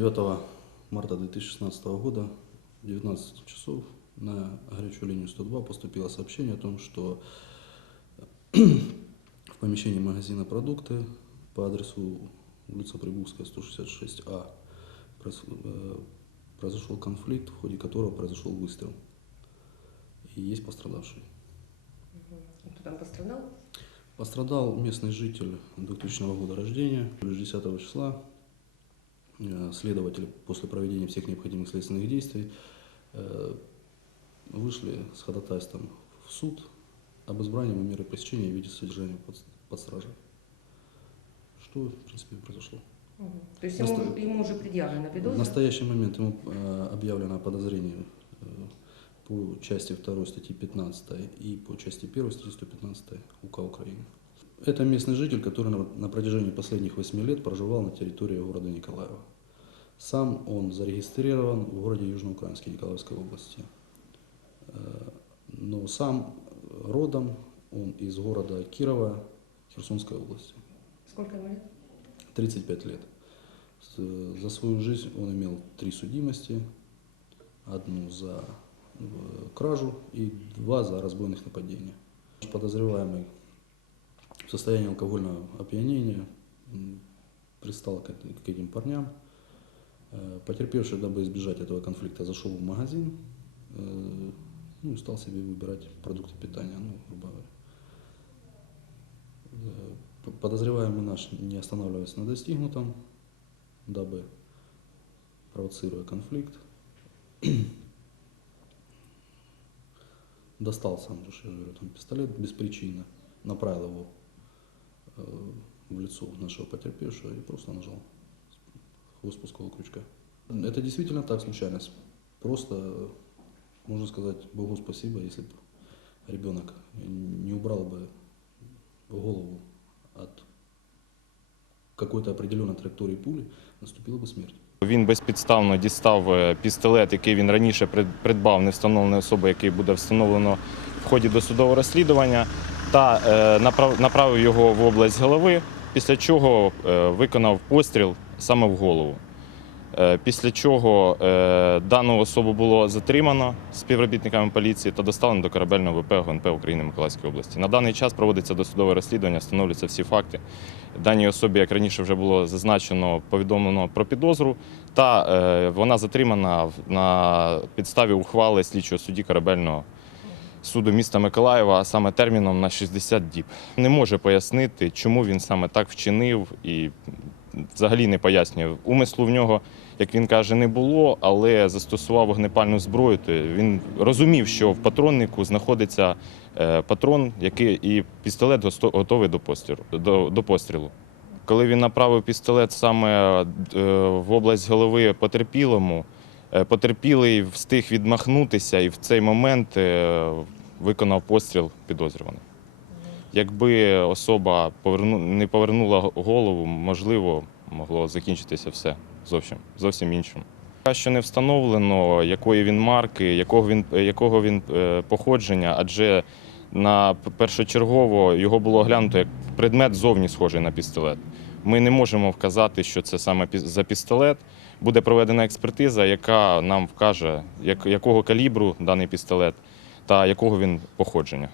9 марта 2016 года в 19 часов на горячую линию 102 поступило сообщение о том, что в помещении магазина продукты по адресу улица Прибузская, 166А прос- э, произошел конфликт, в ходе которого произошел выстрел. И есть пострадавший. Кто там пострадал? Пострадал местный житель 2000 года рождения, лишь 10 числа. Э, Следователи после проведения всех необходимых следственных действий э, вышли с ходатайством в суд об избрании ему меры пресечения в виде содержания под, под стражей. Что, в принципе, произошло. То есть ему, Наста- ему уже предъявлена В подозра? настоящий момент ему э, объявлено э, по части 2 статьи 15 и по части 1 статьи 115 УК Украины. Это местный житель, который на, протяжении последних 8 лет проживал на территории города Николаева. Сам он зарегистрирован в городе Южноукраинске Николаевской области. Э, Но сам родом он из города Кирова Херсонской области. Сколько ему лет? 35 лет. За свою жизнь он имел три судимости. Одну за э, кражу и два за разбойных нападения. Подозреваемый состоянии алкогольного опьянения пристал к, к этим парням. Э, Потерпевший, дабы избежать этого конфликта, зашел в магазин э, ну, и стал себе выбирать продукты питания, ну, грубо говоря. Э, Подозреваемый наш, не останавливаясь на достигнутом, дабы провоцируя конфликт, достал сам же, я говорю, там пистолет беспричинно, направил его в лицо нашего потерпевшего и просто нажал хвост спускового крючка. Это действительно так, случайность. Просто, можно сказать, Богу спасибо, если бы ребенок не убрал бы голову от какой-то определенной траектории пули, наступила бы смерть. Він безпідставно дістав е, пістолет, який він раніше прид- придбав невстановленої особи, який буде встановлено в ході досудового розслідування, та е, направив його в область голови, після чого е, виконав постріл саме в голову. Е, Після чого дану особу було затримано співробітниками поліції та доставлено до корабельного ВП ГУНП України Миколаївської області. На даний час проводиться досудове розслідування, встановлюються всі факти. Даній особі, як раніше вже було зазначено, повідомлено про підозру, та вона затримана на підставі ухвали слідчого судді корабельного суду міста Миколаєва, а саме терміном на 60 діб. Не може пояснити, чому він саме так вчинив і взагалі не пояснює. Умислу в нього, як він каже, не було, але застосував вогнепальну зброю. То він розумів, що в патроннику знаходиться е, патрон, який і пістолет готовий до пострілу. До, пострілу. Коли він направив пістолет саме е, в область голови потерпілому, потерпілий встиг відмахнутися і в цей момент е, виконав постріл підозрюваний. Якби особа поверну, не повернула голову, можливо, могло закінчитися все зовсім, зовсім іншим. Що не встановлено, якої він марки, якого він, якого він е, походження, адже на першочергово його було оглянуто як предмет зовні схожий на пістолет. Ми не можемо вказати, що це саме за пістолет. Буде проведена експертиза, яка нам вкаже, якого калібру даний пістолет та якого він походження.